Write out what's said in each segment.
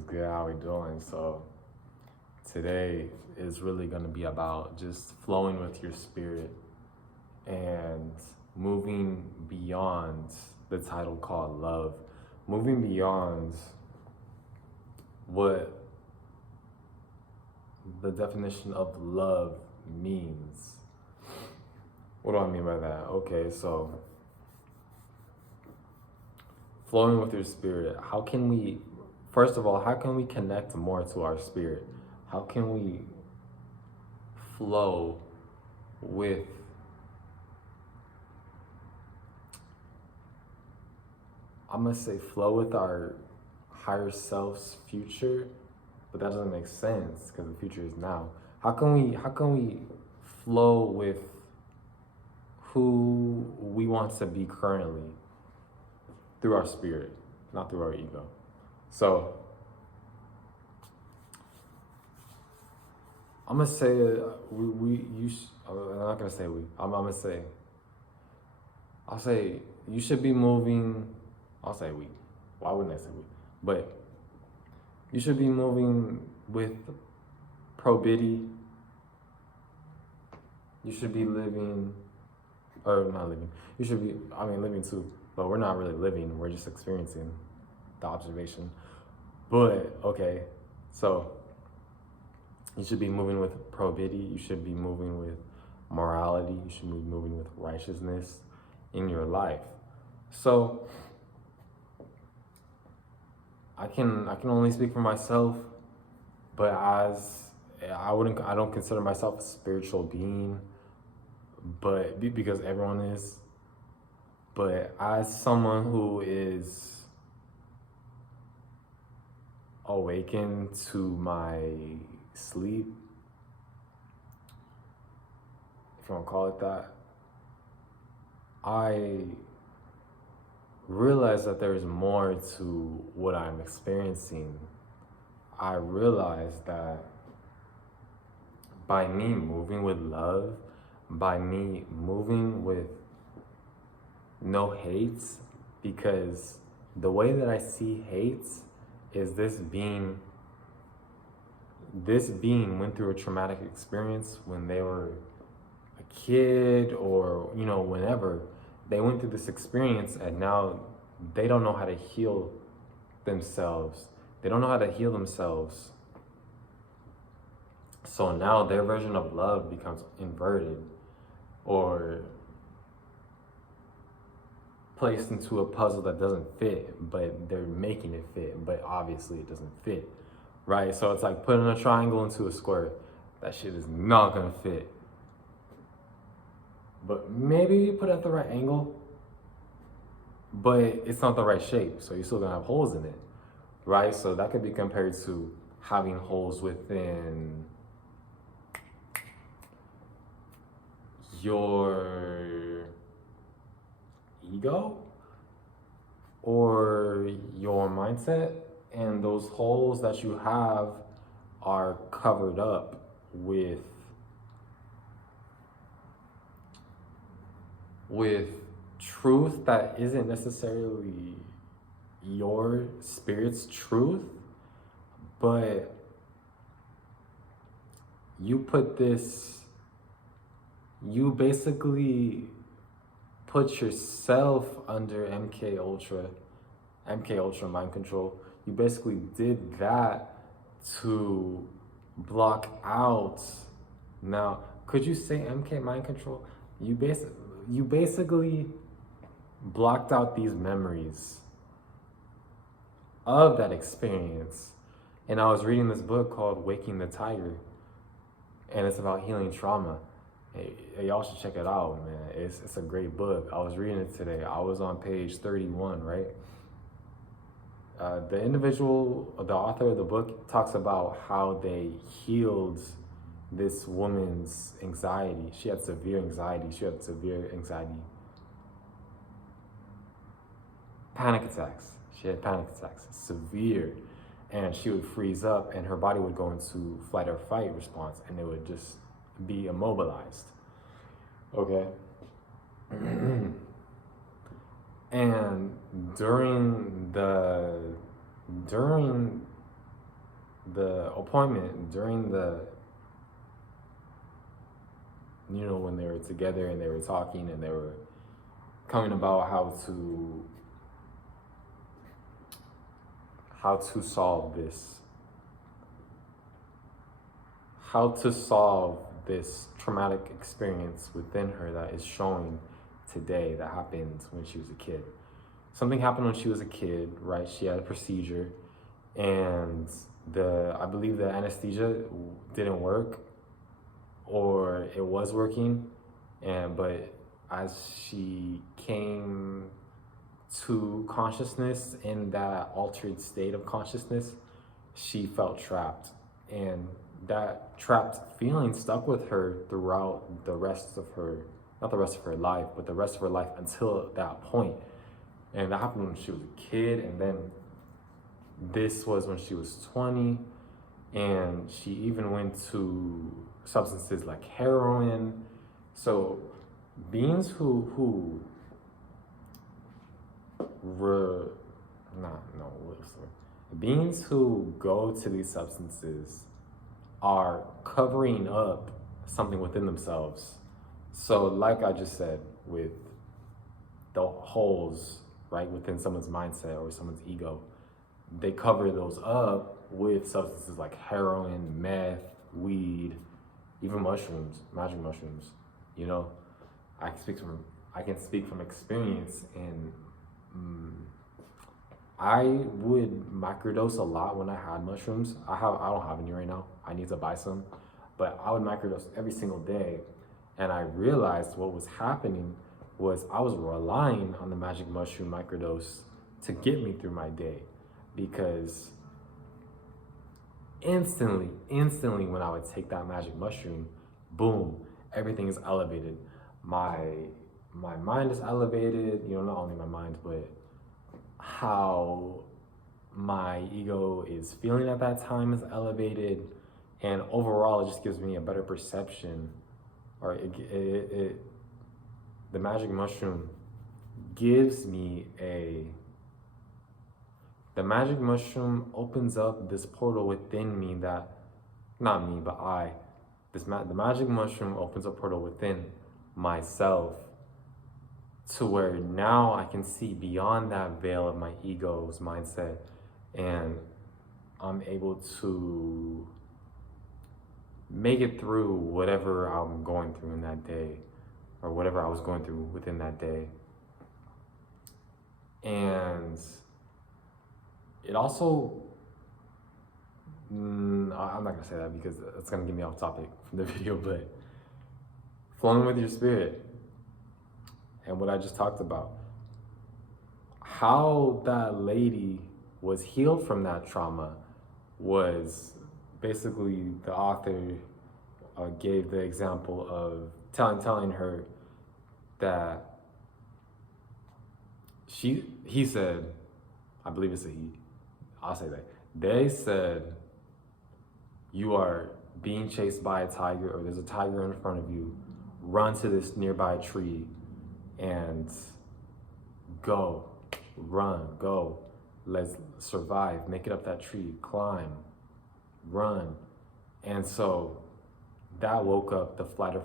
was good. How we doing? So today is really going to be about just flowing with your spirit and moving beyond the title called love, moving beyond what the definition of love means. What do I mean by that? Okay, so flowing with your spirit. How can we, first of all, how can we connect more to our spirit? How can we flow with I'm gonna say flow with our higher self's future, but that doesn't make sense because the future is now. How can we flow with who we want to be currently through our spirit, not through our ego? So I'm gonna say I'm not gonna say we. I'm gonna say. I'll say you should be moving. I'll say we. Why wouldn't I say we? But you should be moving with probity. You should be living, or not living. You should be. I mean, living too. But we're not really living. We're just experiencing the observation. But okay, so you should be moving with probity. You should be moving with morality. You should be moving with righteousness in your life. So I can only speak for myself, but I don't consider myself a spiritual being, but because everyone is. But as someone who is awakened to my sleep, if you want to call it that, I realize that there's more to what I'm experiencing. I realize that by me moving with love, by me moving with no hates, because the way that I see hates is this being went through a traumatic experience when they were a kid, or whenever they went through this experience, and now they don't know how to heal themselves. They don't know how to heal themselves. So now their version of love becomes inverted or placed into a puzzle that doesn't fit, but they're making it fit, but obviously it doesn't fit, right? So it's like putting a triangle into a square. That shit is not gonna fit. But maybe you put it at the right angle, but it's not the right shape, so you're still gonna have holes in it, right? So that could be compared to having holes within your ego or your mindset, and those holes that you have are covered up with truth that isn't necessarily your spirit's truth, but you basically put yourself under MK Ultra mind control. You basically did that to block out. Now, could you say MK mind control? You basically blocked out these memories of that experience. And I was reading this book called Waking the Tiger, and it's about healing trauma. Hey, y'all should check it out, man. It's a great book. I was reading it today. I was on page 31, right? The author of the book talks about how they healed this woman's anxiety. She had severe anxiety. Panic attacks. She had panic attacks, severe. And she would freeze up and her body would go into flight or fight response, and it would just be immobilized. Okay? And during the appointment, during the, when they were together and they were talking and they were coming about how to solve this traumatic experience within her that is showing today that happened when she was a kid. Something happened when she was a kid, right? She had a procedure, and I believe the anesthesia didn't work, or it was working, but as she came to consciousness in that altered state of consciousness, she felt trapped, and that trapped feeling stuck with her throughout the rest of her, not the rest of her life, but the rest of her life until that point. And that happened when she was a kid, and then this was when she was 20, and she even went to substances like heroin. So beings beings who go to these substances are covering up something within themselves. So like I just said, with the holes, right, within someone's mindset or someone's ego, they cover those up with substances like heroin, meth, weed, even mushrooms, magic mushrooms. I can speak from experience, and I would microdose a lot when I had mushrooms. I don't have any right now. I need to buy some, but I would microdose every single day, and I realized what was happening was I was relying on the magic mushroom microdose to get me through my day, because instantly when I would take that magic mushroom, boom, everything is elevated. My mind is elevated, not only my mind, but how my ego is feeling at that time is elevated, and overall it just gives me a better perception, or the magic mushroom gives me the magic mushroom opens up this portal within me that, not me, but the magic mushroom opens a portal within myself, to where now I can see beyond that veil of my ego's mindset, and I'm able to make it through whatever I'm going through in that day, or whatever I was going through within that day. And it also, I'm not gonna say that because it's gonna get me off topic from the video, but flowing with your spirit and what I just talked about, how that lady was healed from that trauma was basically the author gave the example of telling her that he said, I believe it's a he, I'll say that, they said, you are being chased by a tiger, or there's a tiger in front of you, run to this nearby tree and go, run, go, let's survive, make it up that tree, climb, run. And so that woke up the fight or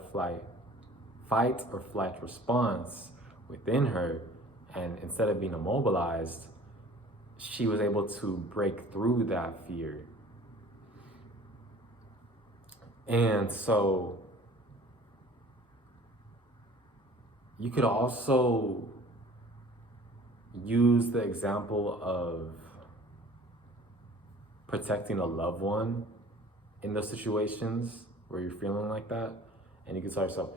flight response within her, and instead of being immobilized, she was able to break through that fear. And so you could also use the example of protecting a loved one in those situations where you're feeling like that. And you can tell yourself,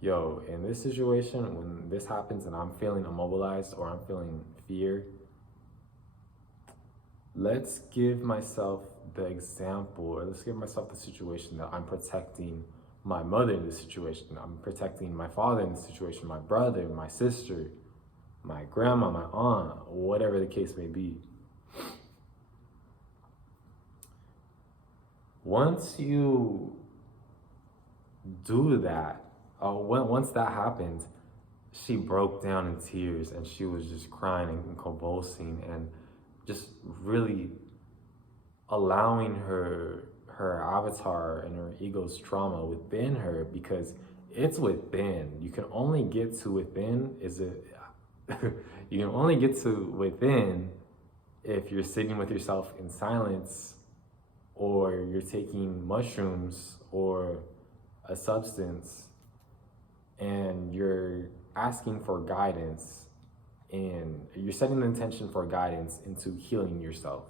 yo, in this situation, when this happens and I'm feeling immobilized or I'm feeling fear, let's give myself the example, or let's give myself the situation that I'm protecting my mother in this situation, I'm protecting my father in this situation, my brother, my sister, my grandma, my aunt, whatever the case may be. Once you do that, once that happened, she broke down in tears, and she was just crying and convulsing, and just really allowing her avatar and her ego's trauma within her, because it's within. You can only get to within you can only get to within if you're sitting with yourself in silence, or you're taking mushrooms or a substance, and you're asking for guidance, and you're setting the intention for guidance into healing yourself.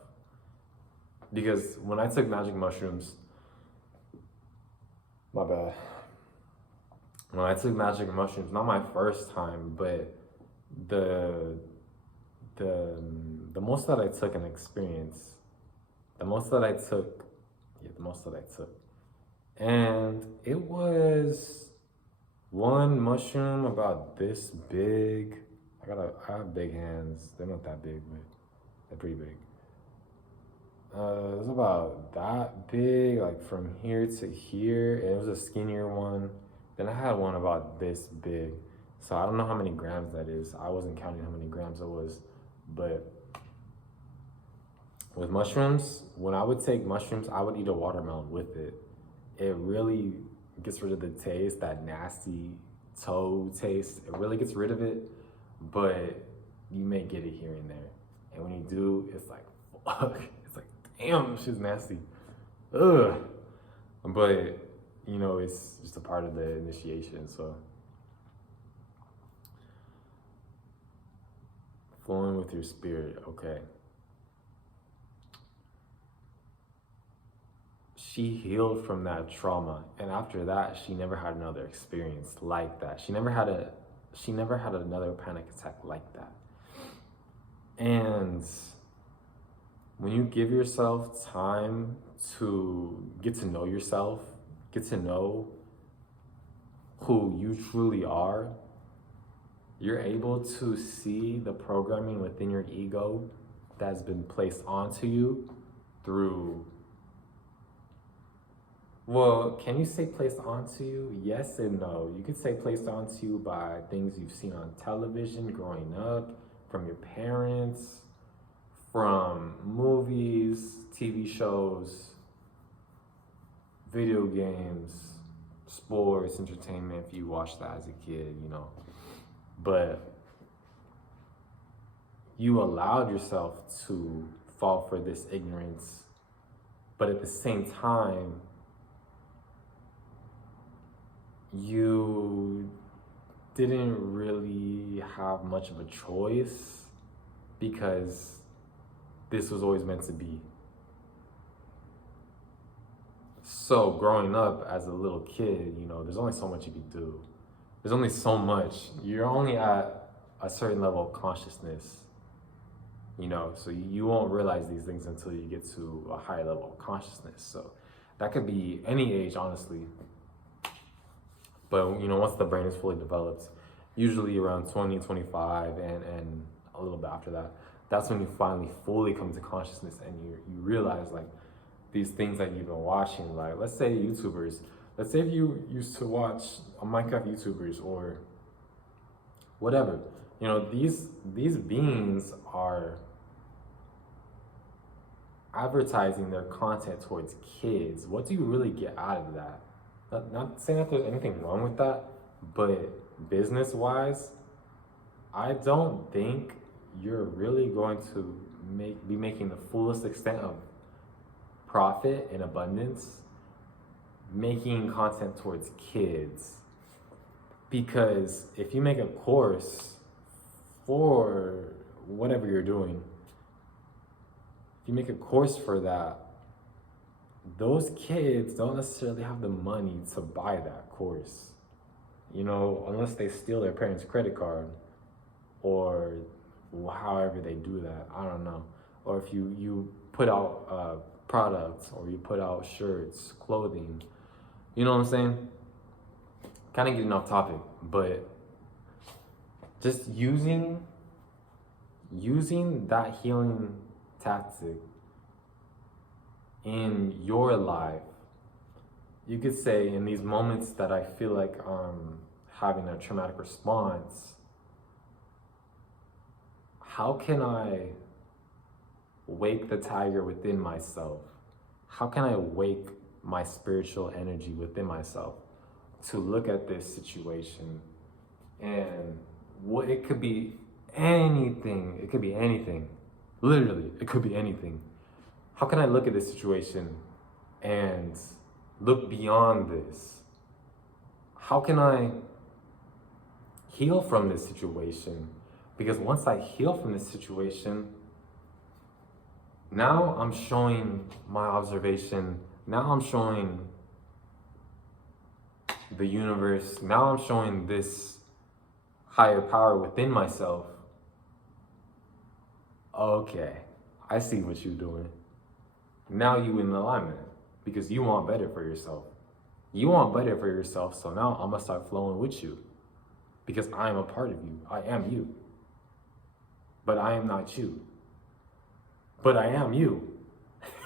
Because when I took magic mushrooms, my bad. When I took magic mushrooms, not my first time, but the most that I took an experience, the most that I took, and it was one mushroom about this big. I have big hands. They're not that big, but they're pretty big. It was about that big, like from here to here, and it was a skinnier one. Then I had one about this big. So I don't know how many grams that is. I wasn't counting how many grams it was. But with mushrooms, when I would take mushrooms, I would eat a watermelon with it. It really gets rid of the taste, that nasty toe taste. It really gets rid of it, but you may get it here and there. And when you do, it's like, fuck. It's like, damn, shit's nasty. Ugh. But, you know, it's just a part of the initiation, so. Flowing with your spirit, okay. She healed from that trauma, and after that, she never had another experience like that. She never had another panic attack like that. And when you give yourself time to get to know yourself, get to know who you truly are, you're able to see the programming within your ego that's been placed onto you through, well, can you say placed onto you? Yes and no. You could say placed onto you by things you've seen on television growing up, from your parents, from movies, TV shows, video games, sports, entertainment, if you watched that as a kid, you know. But you allowed yourself to fall for this ignorance, but at the same time, you didn't really have much of a choice, because this was always meant to be. So growing up as a little kid, you know, there's only so much you can do. There's only so much. You're only at a certain level of consciousness, you know, so you won't realize these things until you get to a higher level of consciousness. So that could be any age, honestly. But, you know, once the brain is fully developed, usually around 20, 25, and a little bit after that, that's when you finally fully come to consciousness, and you realize, like, these things that you've been watching, like, let's say YouTubers. Let's say if you used to watch Minecraft YouTubers or whatever, you know, these beings are advertising their content towards kids. What do you really get out of that? Not saying that there's anything wrong with that, but business-wise, I don't think you're really going to be making the fullest extent of profit and abundance making content towards kids. Because if you make a course for whatever you're doing, if you make a course for that, those kids don't necessarily have the money to buy that course, you know, unless they steal their parents' credit card, or however they do that, I don't know. Or if you put out products, or you put out shirts, clothing, you know what I'm saying? Kind of getting off topic, but just using that healing tactic in your life. You could say, in these moments that I feel like I'm having a traumatic response, how can I wake the tiger within myself? How can I wake my spiritual energy within myself to look at this situation? And what it could be anything. It could be anything. Literally, it could be anything. How can I look at this situation and look beyond this? How can I heal from this situation? Because once I heal from this situation, now I'm showing my observation. Now I'm showing the universe. Now I'm showing this higher power within myself. Okay, I see what you're doing. Now you in alignment because you want better for yourself. You want better for yourself, so now I'm gonna start flowing with you because I am a part of you. I am you. But I am not you. But I am you.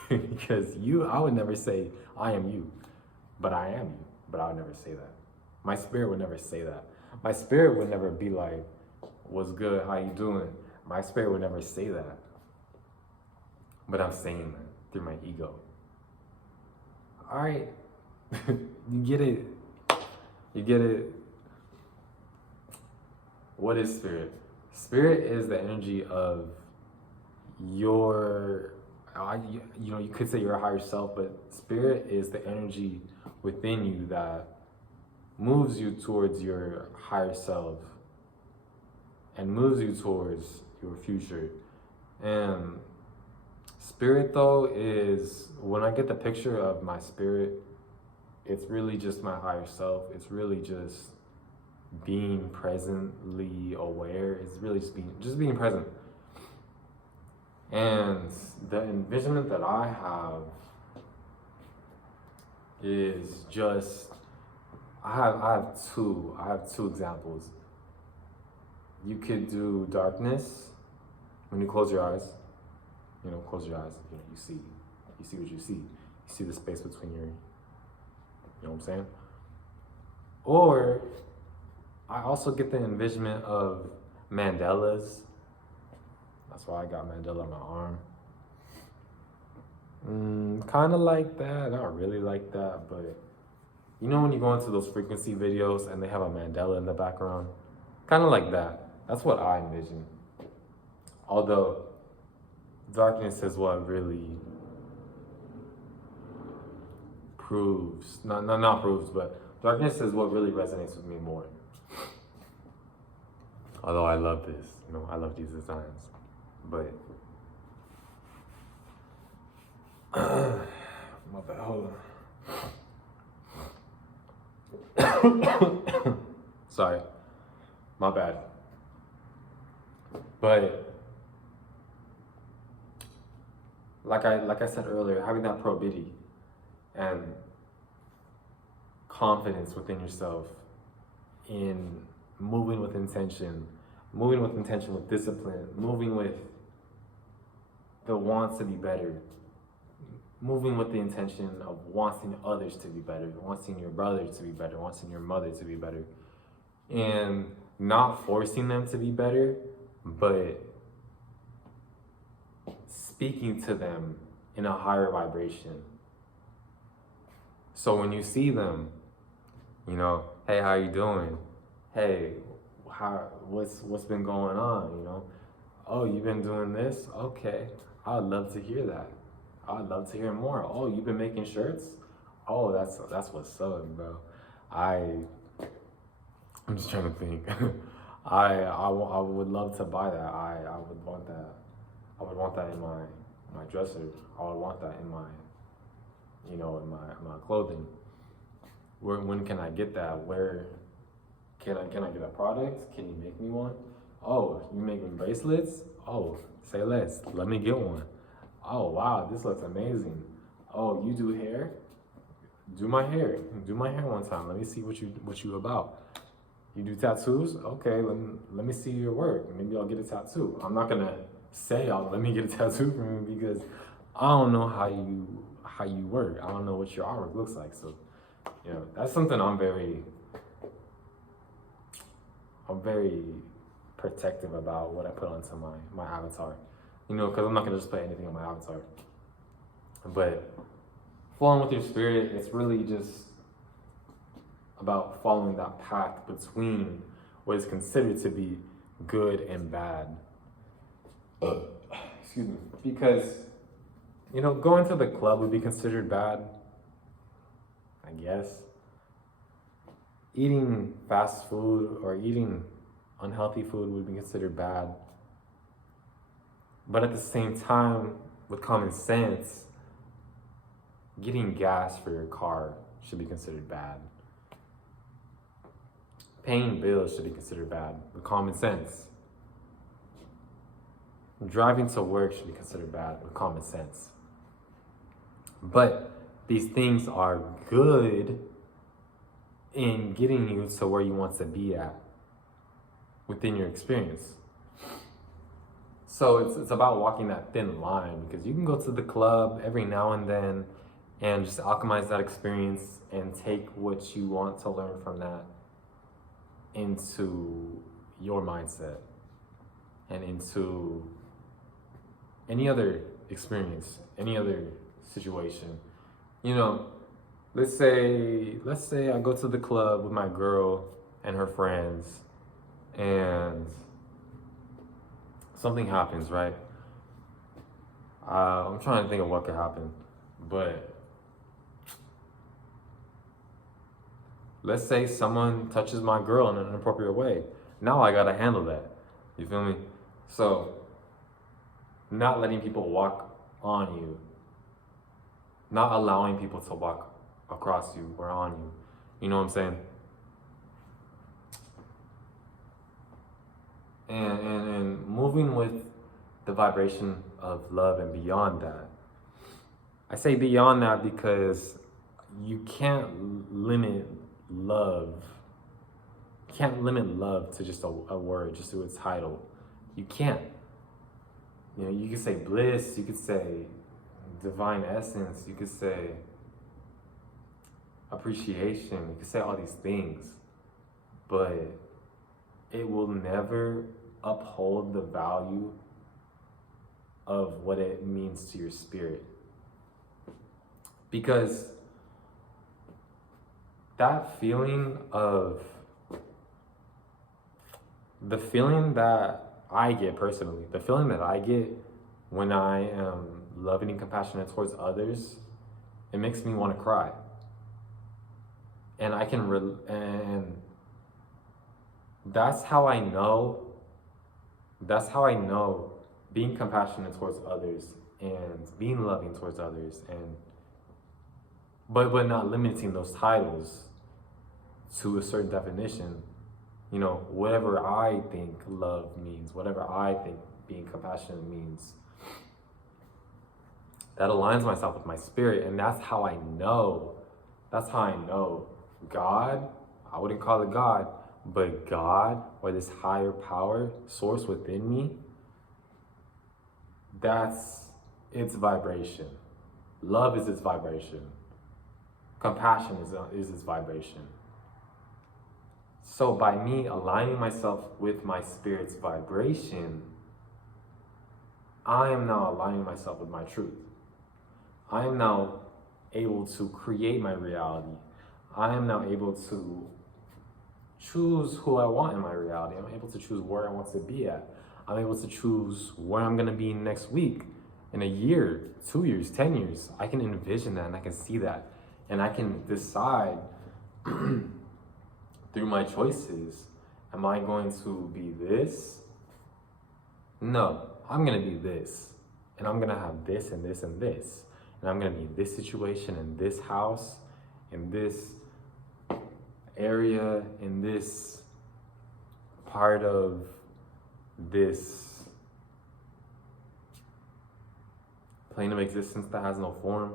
Because I would never say I am you. But I am you. But I would never say that. My spirit would never say that. My spirit would never be like, what's good, how you doing? My spirit would never say that. But I'm saying that through my ego. All right. You get it. You get it. What is spirit? Spirit is the energy of your, you could say your higher self, but spirit is the energy within you that moves you towards your higher self and moves you towards your future. And spirit, though, is, when I get the picture of my spirit, it's really just my higher self. It's really just being presently aware. It's really just being present. And the envisionment that I have is just, I have two examples. You could do darkness when you close your eyes. Close your eyes. You see what you see. You see the space between your, you know what I'm saying? Or I also get the envisionment of mandalas. That's why I got mandala on my arm. Kind of like that, not really like that, but when you go into those frequency videos and they have a mandala in the background? Kind of like that. That's what I envision. Although darkness is what really proves, not proves, but darkness is what really resonates with me more. Although I love this, I love these designs, but my bad, hold on. Sorry, my bad. But like I said earlier, having that probity and confidence within yourself in moving with intention with discipline, moving with the wants to be better, moving with the intention of wanting others to be better, wanting your brother to be better, wanting your mother to be better, and not forcing them to be better, but speaking to them in a higher vibration. So when you see them, hey, how you doing? Hey, what's been going on? Oh, you've been doing this? Okay, I'd love to hear that. I'd love to hear more. Oh, you've been making shirts? Oh, that's what's up, bro. I'm just trying to think. I would love to buy that. I would want that. I would want that in my dresser. I would want that in my, in my clothing. When can I get that? Where can I get a product? Can you make me one? Oh, you make me bracelets? Oh, say less. Let me get one. Oh wow, this looks amazing. Oh, you do hair? Do my hair. Do my hair one time. Let me see what you about. You do tattoos? Okay, let me see your work. Maybe I'll get a tattoo. I'm not gonna say let me get a tattoo from you because I don't know how you work. I don't know what your artwork looks like. So, that's something I'm very protective about what I put onto my avatar. because I'm not gonna just put anything on my avatar. But flowing with your spirit, it's really just about following that path between what is considered to be good and bad. Excuse me. Because, going to the club would be considered bad, I guess. Eating fast food or eating unhealthy food would be considered bad. But at the same time, with common sense, getting gas for your car should be considered bad. Paying bills should be considered bad, with common sense. Driving to work should be considered bad, with common sense. But these things are good in getting you to where you want to be at within your experience. So it's about walking that thin line, because you can go to the club every now and then and just alchemize that experience and take what you want to learn from that into your mindset and into any other experience, any other situation. Let's say I go to the club with my girl and her friends and something happens, right? I'm trying to think of what could happen, but let's say someone touches my girl in an inappropriate way. Now I gotta handle that. You feel me? So, not letting people walk on you, not allowing people to walk across you or on you. You know what I'm saying? And moving with the vibration of love and beyond that. I say beyond that because you can't limit love. You can't limit love to just a word, just to its title. You can't. You could say bliss, you could say divine essence, you could say appreciation, you could say all these things, but it will never uphold the value of what it means to your spirit. Because that feeling the feeling that I get personally, the feeling that I get when I am loving and compassionate towards others, it makes me want to cry. And and that's how I know being compassionate towards others and being loving towards others, and but not limiting those titles to a certain definition. Whatever I think love means, whatever I think being compassionate means, that aligns myself with my spirit. And that's how I know God. I wouldn't call it God, but God, or this higher power source within me, that's its vibration. Love is its vibration. Compassion is its vibration. So by me aligning myself with my spirit's vibration, I am now aligning myself with my truth. I am now able to create my reality. I am now able to choose who I want in my reality. I'm able to choose where I want to be at. I'm able to choose where I'm gonna be next week, in a year, 2 years, 10 years. I can envision that and I can see that. And I can decide through my choices, am I going to be this? No, I'm gonna be this. And I'm gonna have this and this and this. And I'm gonna be in this situation, in this house, in this area, in this part of this plane of existence that has no form.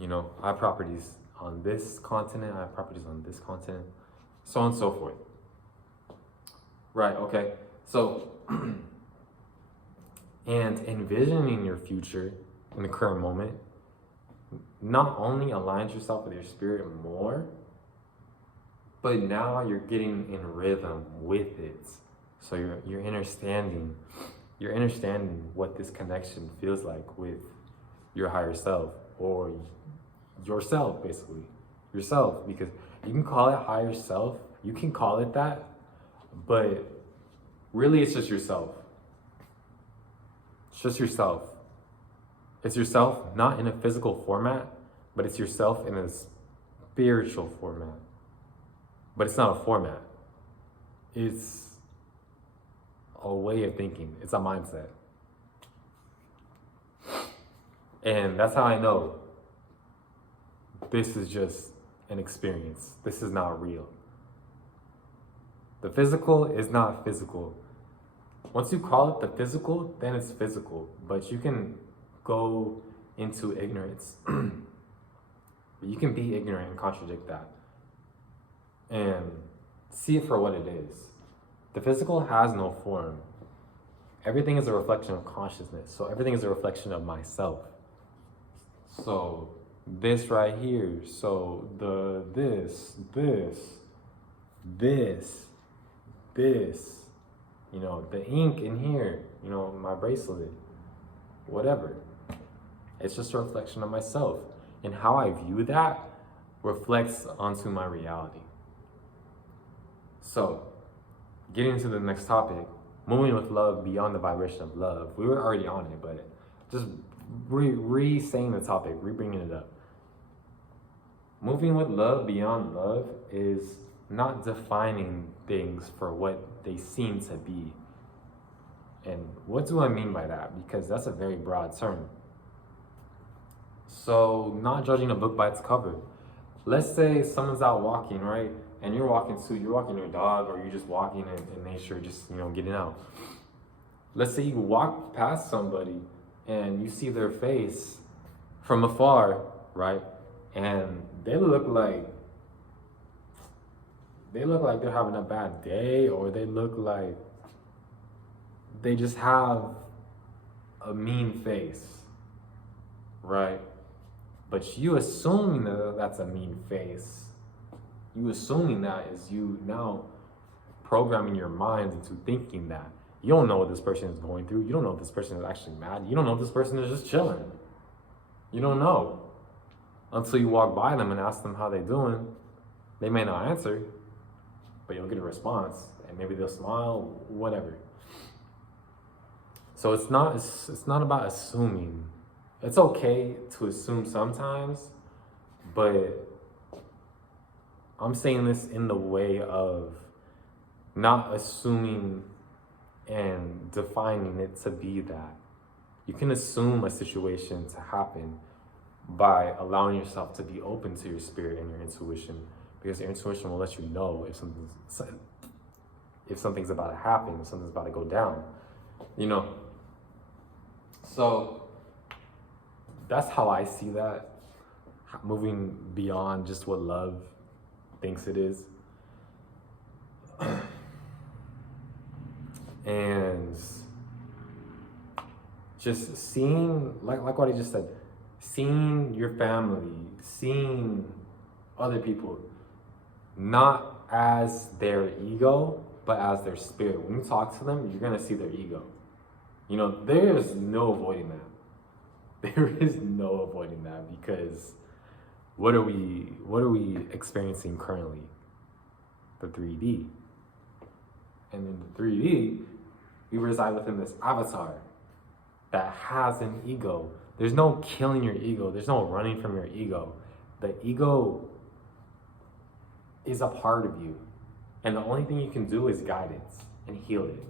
I have properties on this continent, I have properties on this continent, so on and so forth. Right, okay. So, and envisioning your future in the current moment not only aligns yourself with your spirit more, but now you're getting in rhythm with it. So you're understanding you're understanding what this connection feels like with your higher self, or yourself, basically. Yourself, because you can call it higher self, you can call it that, but really it's just yourself. It's just yourself. It's yourself not in a physical format, but it's yourself in a spiritual format. But it's not a format. It's a way of thinking. It's a mindset. And that's how I know this is just an experience. This is not real. The physical is not physical. Once you call it the physical, then it's physical. But you can go into ignorance. You can be ignorant and contradict that. And see it for what it is. The physical has no form. Everything is a reflection of consciousness. So everything is a reflection of myself. So this right here, so this, you know, the ink in here, you know, my bracelet, whatever. It's just a reflection of myself. And how I view that reflects onto my reality. So, getting into the next topic, moving with love beyond the vibration of love. We were already on it, but just re-saying the topic, re-bringing it up. Moving with love beyond love is not defining things for what they seem to be. And what do I mean by that? Because that's a very broad term. So, not judging a book by its cover. Let's say someone's out walking, right? And you're walking your dog, or you're just walking in nature, just, you know, getting out. Let's say you walk past somebody and you see their face from afar, right? And they look like they're having a bad day, or they look like they just have a mean face, right? But you assuming that that's a mean face, you assuming that is you now programming your mind into thinking that. You don't know what this person is going through. You don't know if this person is actually mad. You don't know if this person is just chilling. You don't know until you walk by them and ask them how they're doing. They may not answer, but you'll get a response, and maybe they'll smile, whatever. So it's not about assuming. It's okay to assume sometimes, but I'm saying this in the way of not assuming and defining it to be that. You can assume a situation to happen by allowing yourself to be open to your spirit and your intuition, because your intuition will let you know if something's about to happen, if something's about to go down, you know. So that's how I see that, moving beyond just what love thinks it is. And just seeing, like what I just said, seeing your family, seeing other people, not as their ego, but as their spirit. When you talk to them, you're gonna see their ego. You know, there's no avoiding that. There is no avoiding that, because what are we experiencing currently? The 3D. And in the 3D, we reside within this avatar that has an ego. There's no killing your ego. There's no running from your ego. The ego is a part of you. And the only thing you can do is guide it and heal it.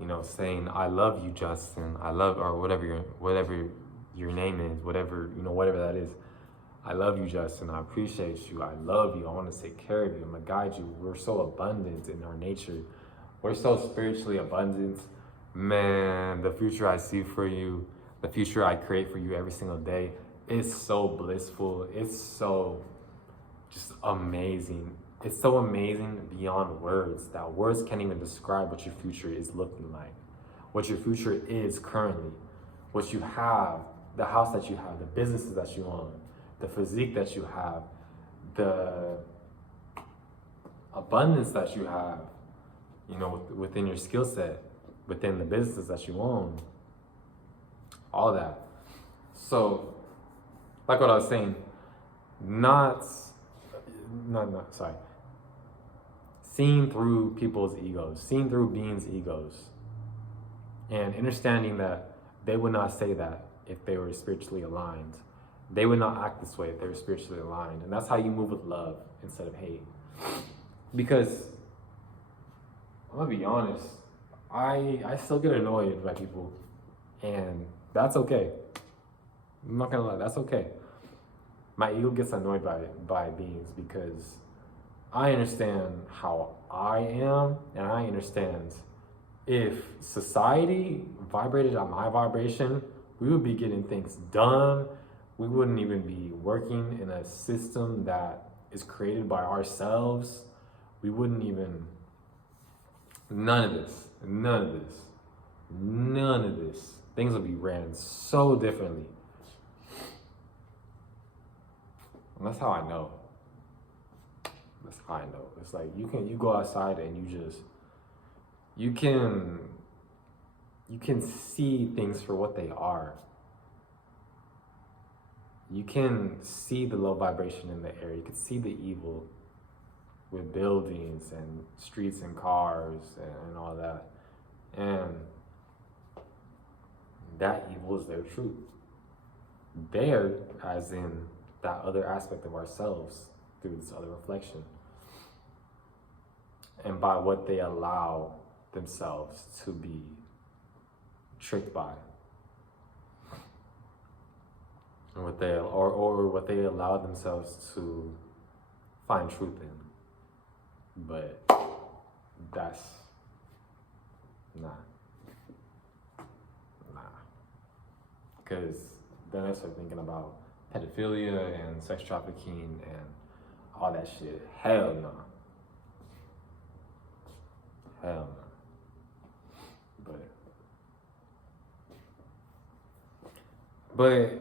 You know, saying, I love you, Justin. I love, or whatever your name is, whatever that is. I love you, Justin. I appreciate you. I love you. I want to take care of you. I'm going to guide you. We're so abundant in our nature. We're so spiritually abundant. Man, the future I see for you, the future I create for you every single day, is so blissful. It's so just amazing. It's so amazing beyond words, that words can't even describe what your future is looking like, what your future is currently, what you have, the house that you have, the businesses that you own, the physique that you have, the abundance that you have, within your skill set, within the business that you own, all that. So, like what I was saying, sorry, seeing through people's egos, seeing through beings' egos, and understanding that they would not say that if they were spiritually aligned. They would not act this way if they were spiritually aligned. And that's how you move with love instead of hate. Because, I'm gonna be honest, I still get annoyed by people, and that's okay. I'm not gonna lie, that's okay. My ego gets annoyed by beings because I understand how I am, and I understand if society vibrated at my vibration, we would be getting things done. We wouldn't even be working in a system that is created by ourselves. We wouldn't even, none of this. Things would be ran so differently. And that's how I know. It's like you go outside and you can see things for what they are. You can see the low vibration in the air. You can see the evil with buildings and streets and cars and all that. And that evil is their truth. There, as in that other aspect of ourselves through this other reflection. And by what they allow themselves to be tricked by. And what they allow themselves to find truth in. But that's nah. Because then I start thinking about pedophilia and sex trafficking and all that shit. Hell no. But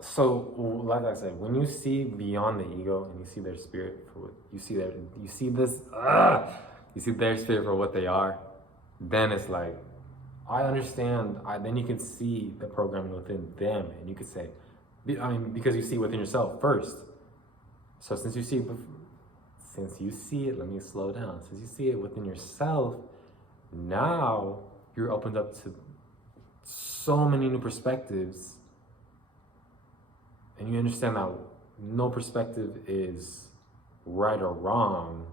so like I said, when you see beyond the ego and you see their spirit for what you see their spirit for what they are, then it's like I understand. Then you can see the programming within them, and you could say, because you see within yourself first. So since you see it, let me slow down. Since you see it within yourself, now you're opened up to so many new perspectives, and you understand that no perspective is right or wrong,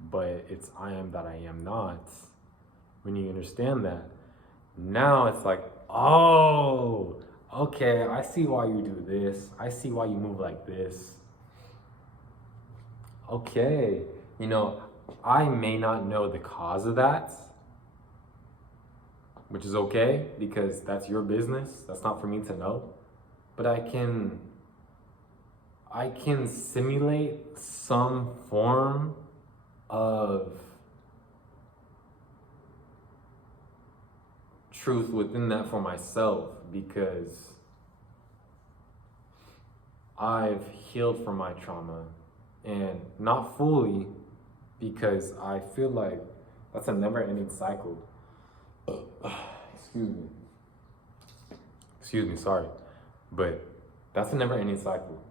but it's I am that I am not. When you understand that, now it's like, oh, okay, I see why you do this. I see why you move like this. Okay, I may not know the cause of that, which is okay, because that's your business. That's not for me to know. But I can simulate some form of truth within that for myself, because I've healed from my trauma, and not fully, because I feel like that's a never-ending cycle. Excuse me, sorry, but that's a never-ending cycle.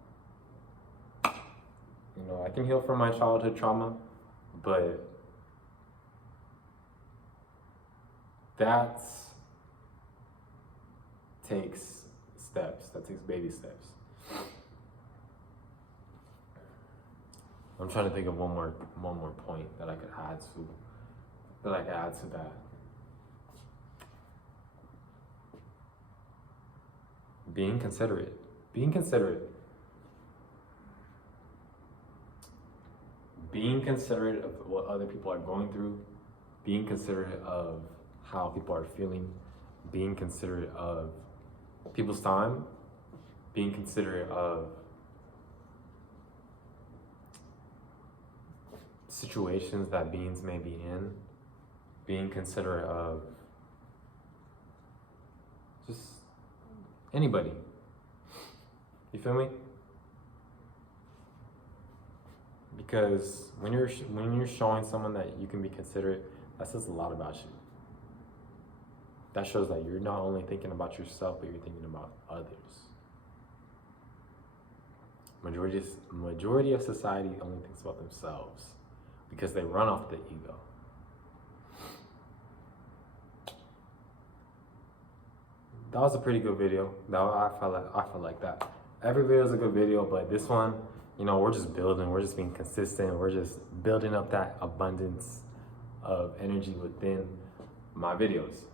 I can heal from my childhood trauma, but that takes baby steps. I'm trying to think of one more point that I could add to that. Being considerate. Being considerate of what other people are going through. Being considerate of how people are feeling. Being considerate of people's time. Being considerate of situations that beings may be in. Being considerate of just anybody. You feel me? Because when you're showing someone that you can be considerate, That says a lot about you. That shows that you're not only thinking about yourself, but you're thinking about others. Majority of society only thinks about themselves because they run off the ego. That was a pretty good video. I felt like that. Every video is a good video, but this one, you know, we're just building. We're just being consistent. We're just building up that abundance of energy within my videos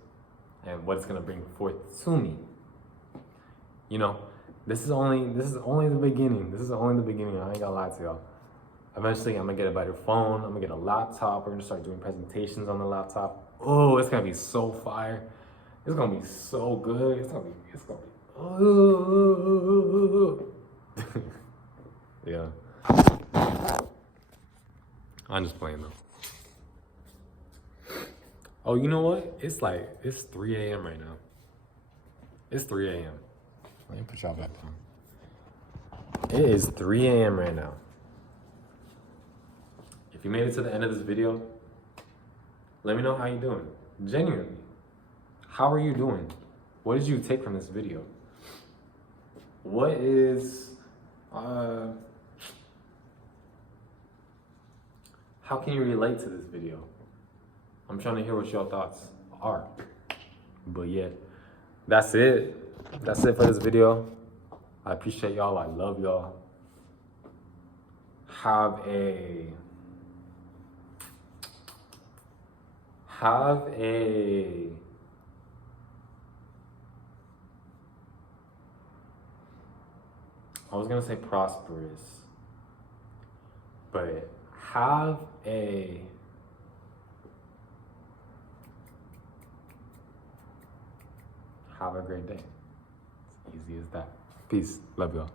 and what it's gonna bring forth to me. You know, this is only the beginning. This is only the beginning. I ain't gonna lie to y'all. Eventually, I'm gonna get a better phone. I'm gonna get a laptop. We're gonna start doing presentations on the laptop. Oh, it's gonna be so fire. It's gonna be so good. It's gonna be. Oh. Yeah. I'm just playing though. Oh, you know what? It's 3 a.m. right now. It's 3 a.m. Let me put y'all back down. It is 3 a.m. right now. If you made it to the end of this video, let me know how you're doing. Genuinely. How are you doing? What did you take from this video? What is, how can you relate to this video? I'm trying to hear what your thoughts are. But yeah, that's it. That's it for this video. I appreciate y'all. I love y'all. I was gonna say prosperous, but have a great day. It's easy as that. Peace. Love y'all.